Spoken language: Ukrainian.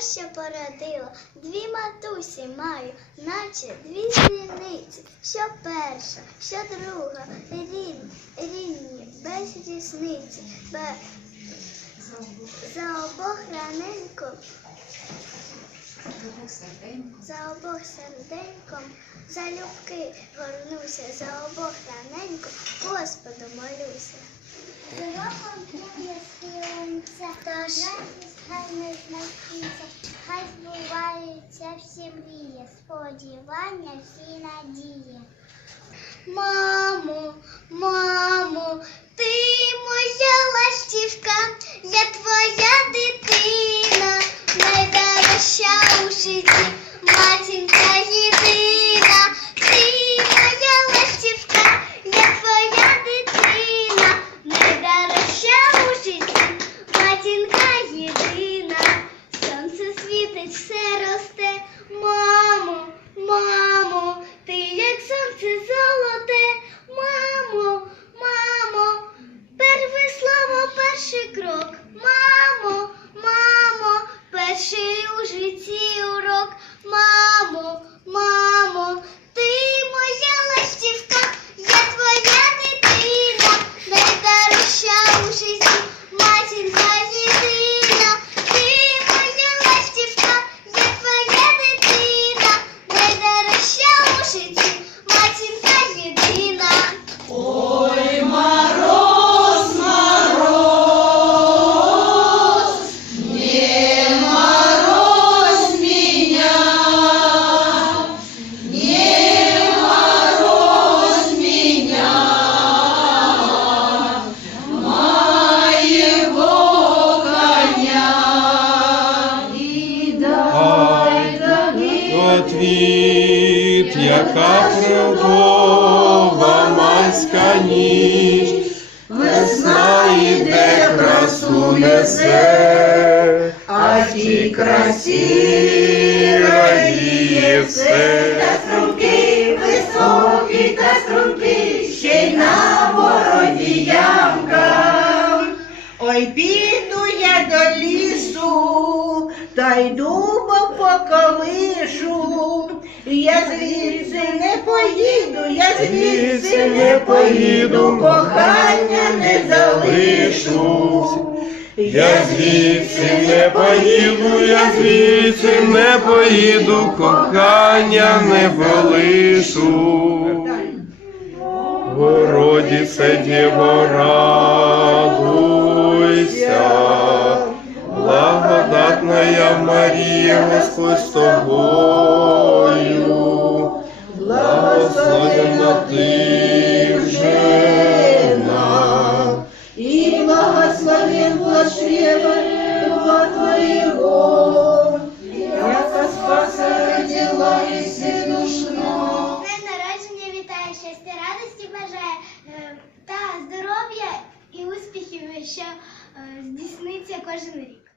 що породила, дві матусі маю, наче дві зіниці, що перша, що друга, рідні, рідні без різниці, бе, за обох раненько, за обох серденьком, залюбки горнуся, за обох раненько, Господу молюся. Хай збуваються всі мрії, сподівання, всі надії. Отвіт, яка прудова майська ніч, весна іде красу несе, а в тій красі радіє все. струнки, високі та струнки, ще й на бороді ямка. Ой, піду я до лісу, та й дуба поколишу. Я звідси не поїду, я звідси не поїду, кохання не залишу. Я звідси не поїду, я звідси не поїду, кохання не полишу. В городі сидіво радуйся, Марія, Господь з тобою, благословена ти в женах. И благословен плод чрева Твоего, яко спаса родила Иси душно. День народження вітаю, щастя, радості бажає е, та здоров'я і успіхів, що е, здійсниться кожен рік.